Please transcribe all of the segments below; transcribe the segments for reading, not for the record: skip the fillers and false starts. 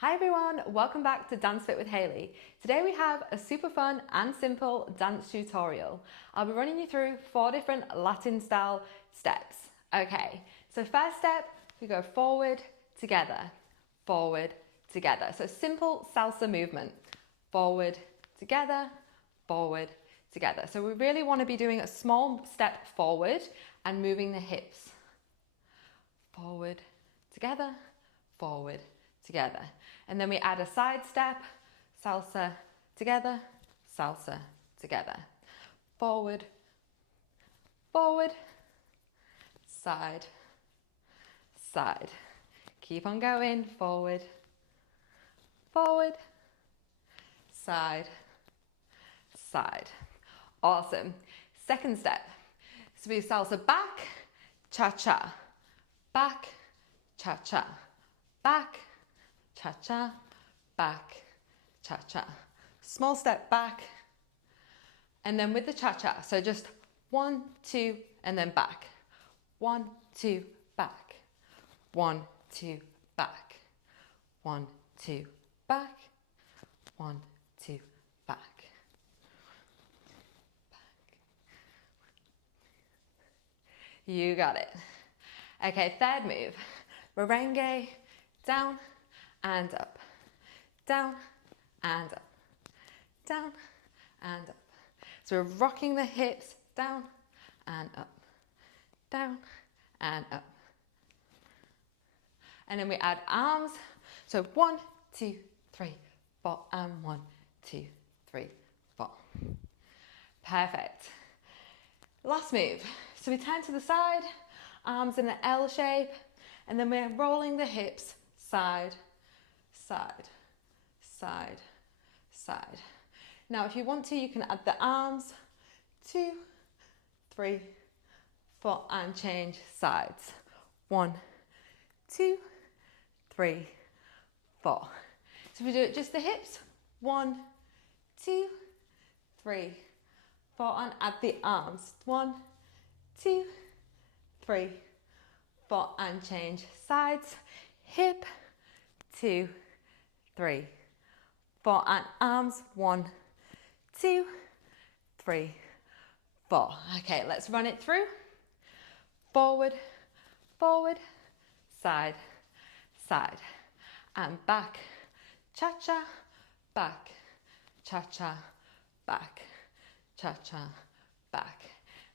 Hi everyone, welcome back to Dance Fit with Hayley. Today we have a super fun and simple dance tutorial. I'll be running you through 4 different Latin style steps. Okay, so first step, we go forward, together, forward, together. So simple salsa movement, forward, together, forward, together. So we really want to be doing a small step forward and moving the hips. Forward, together, forward, together. And then we add a side step, salsa, together, salsa, together. Forward, forward, side, side. Keep on going, forward, forward, side, side. Awesome. Second step. So we salsa back, cha-cha, back, cha-cha, back, cha-cha, back, cha-cha. Small step back, and then with the cha-cha, so just 1, 2, and then back. 1, 2, back. 1, 2, back. 1, 2, back. 1, 2, back. You got it. Okay, third move. Merengue, down and up. Down and up. Down and up. So we're rocking the hips down and up. Down and up. And then we add arms. So 1, 2, 3, 4, and 1, 2, 3, 4. Perfect. Last move. So we turn to the side, arms in an L shape, and then we're rolling the hips side, side, side, side. Now if you want to, you can add the arms, 2, 3, 4, and change sides. 1, 2, 3, 4. So if we do it just the hips, 1, 2, 3, 4, and add the arms. 1, 2, 3, 4, and change sides. Hip, 2, 3, 4, and arms. 1, 2, 3, 4. Okay, let's run it through. Forward, forward, side, side, and back. Cha-cha, back, cha-cha, back, cha-cha, back.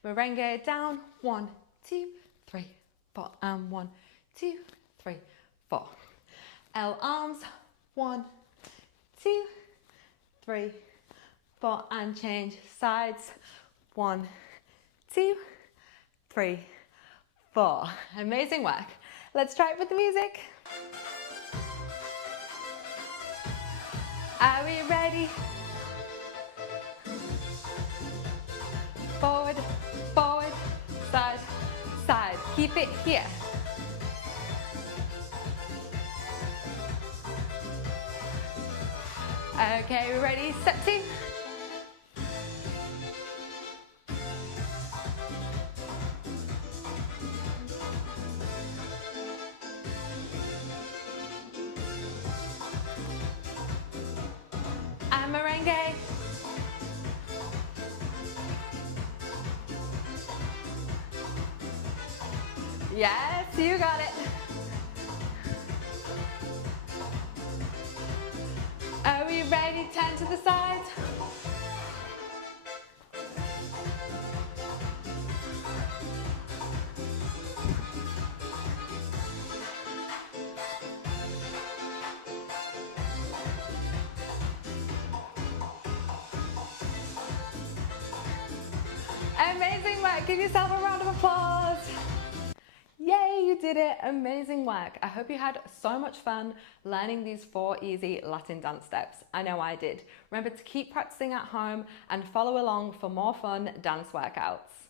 Merengue down, 1, 2, 3, 4, and 1, 2, 3, 4. L arms, 1, 2, 3, 4, and change sides. 1, 2, 3, 4. Amazing work. Let's try it with the music. Are we ready? Forward, forward, side, side. Keep it here. Okay, we're ready. Step 2. And merengue. Yes, you got it. Are we ready? Turn to the side. Amazing work. Give yourself a round of applause. Yay, you did it. Amazing work. I hope you had so much fun learning these 4 easy Latin dance steps. I know I did. Remember to keep practicing at home and follow along for more fun dance workouts.